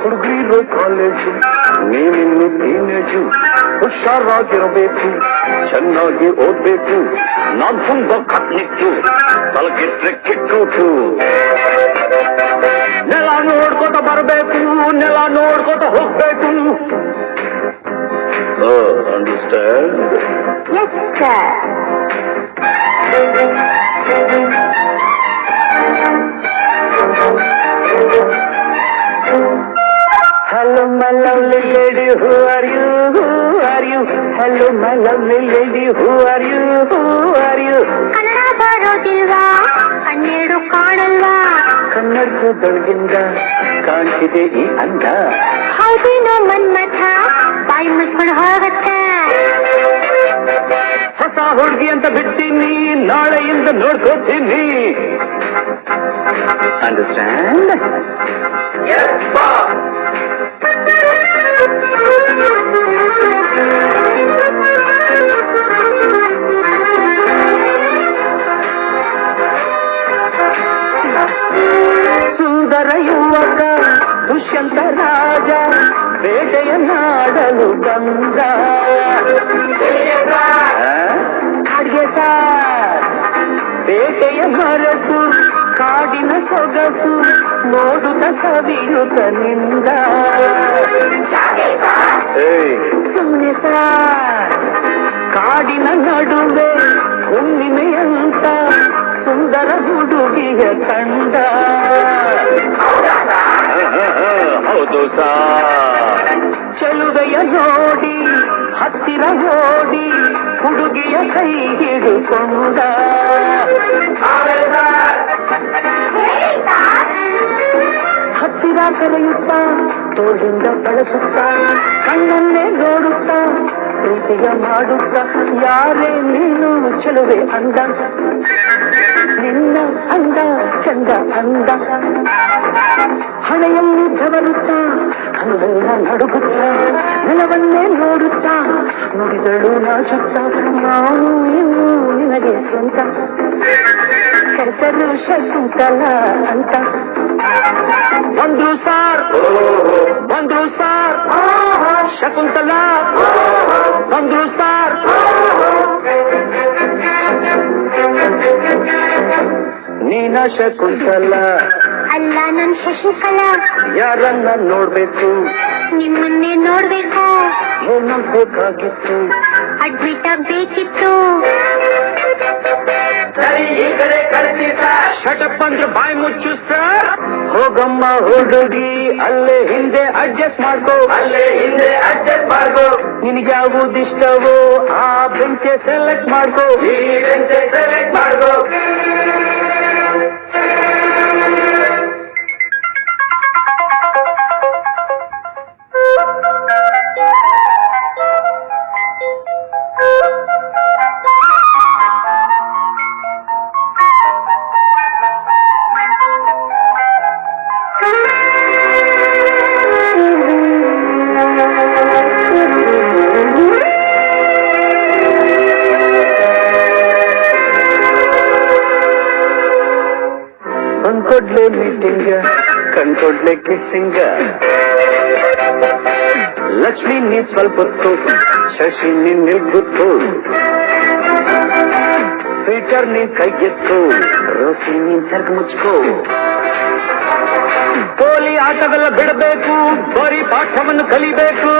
ಹುಡುಗಿರೋ college ನೀನಿನ್ನು teenage ಹುಷಾರಾಗಿರಬೇಕು ಚೆನ್ನಾಗಿ ಓದ್ಬೇಕು ನಾನ್ ತುಂಬಾ ಕಟ್ನಿಟ್ಟು ತಲಕಿಟ್ರೆ ಕಿಟ್ಟುಟು ನೆಲ ನೋಡ್ಕೊತ ಬರಬೇಕು ನೆಲ ನೋಡ್ಕೊತ ಹೋಗ್ಬೇಕು understand Hello, my lovely lady, who are you? Who are you? Hello, my lovely lady, who are you? Who are you? Kannada ಬರೋದಿಲ್ವಾ ಕಣ್ಣೆರಡು ಕಾಣಲ್ವಾ ಕನ್ನಡದೊಳಗಿಂದ ಕಾಣ್ತಿದೆ ಈ ಅಂದ ಹೌದೇನೋ ಮನ್ಮಥ ಬಾಯಿ ಮುಚ್ಕೊಂಡು ಹೋಗತ್ತೆ ಹೊಸ ಹುಡುಗಿ ಅಂತ ಬಿಡ್ತೀನಿ ನಾಳೆಯಿಂದ ನೋಡ್ಕೋತೀನಿ ಅಂಡರ್ಸ್ಟ್ಯಾಂಡ್ ಸುಂದರ ಯುವಕ ದುಷ್ಯಂತ ರಾಜ ಬೇಟೆಯನ್ನಾಡಲು ಬಂದ ಬೇಟೆಯ ಮರೆತು ಕಾಡಿನ ಸೊಗಸು ನೋಡುತ್ತ ಸವಿಯುತ್ತ ನಿಂದ ಸುಮ್ಮನೆ ಕಾಡಿನ ನಡುವೆ ಹುಣ್ಣಿಮೆಯಂತ ಸುಂದರ ಹುಡುಗಿಯ ಕಂಡ ಹೌದು ಸಾ ಚೆಲುವೆಯ ನೋಡಿ ಹತ್ತಿರ ಓಡಿ ಹುಡುಗಿಯ ಕೈ ಹಿಡಿಕೊಂಡ ಹತ್ತಿರ ಕರೆಯುತ್ತ ತೋಳಿಂದ ಬಳಸುತ್ತ ಕಣ್ಣನ್ನೇ ನೋಡುತ್ತ ಪ್ರೀತಿಯ ಮಾಡುತ್ತ ಯಾರೇ ನೀನು ಚೆಲುವೆ ಅಂದ ನಿನ್ನ ಅಂದ ಚಂದ ಅಂದ ಹಣೆಯಲ್ಲಿ ಧವರುತ್ತ ಕಣ್ಣೆಲ್ಲ ನಡುಗುತ್ತ ನೆಲವನ್ನೇ ನೋಡುತ್ತ ನುಡಿದಳು ನಾಚುತ್ತ ನಾನು ಇನ್ನು ನಿನಗೆ ಸ್ವಂತ ಹೆಸರು ಶಕುಂತಲ ಅಂತ ಬಂದ್ರು ಸಾರ್ ಶಕುಂತಲ ಬಂದ್ರು ಸಾರ್ ನೀನ ಶಕುಂತಲ ಅಲ್ಲ ನನ್ ಶಶಿಕಲಾ ಯಾರನ್ನ ನೋಡ್ಬೇಕು ನಿಮ್ಮನ್ನೇ ನೋಡ್ಬೇಕು ಏನಬೇಕಾಗಿತ್ತು ಅಡ್ಮಿಟ್ ಆಗ್ಬೇಕಿತ್ತು ಶಟಪ್ ಅಂದ್ರೆ ಬಾಯಿ ಮುಚ್ಚು ಸರ್ ಹೋಗಮ್ಮ ಹುಡುಗಿ ಅಲ್ಲೇ ಹಿಂದೆ ಅಡ್ಜಸ್ಟ್ ಮಾಡ್ಕೋ ನಿನಗೆ ಯಾವುದಿಷ್ಟವೋ ಆ ಬೆಂಚೆ ಸೆಲೆಕ್ಟ್ ಮಾಡ್ಕೋ ಕೊಡ್ಲೆ ಮೀಟಿಂಗ ಕಣ್ಕೊಡ್ಲೆ ಕಿಸ್ಸಿಂಗ ಲಕ್ಷ್ಮಿ ನೀ ಸ್ವಲ್ಪ ಹೊತ್ತು ಶಶಿ ನೀನ್ ನಿಲ್ಗುತ್ತು ಪೀಟರ್ ನೀನ್ ಕೈಗೆತ್ತು ರೋಸಿ ನೀನ್ ಸರ್ಗ ಮುಚ್ಕೋ ಪೋಲಿ ಆಟವೆಲ್ಲ ಬಿಡಬೇಕು ಬರೀ ಪಾಠವನ್ನು ಕಲಿಬೇಕು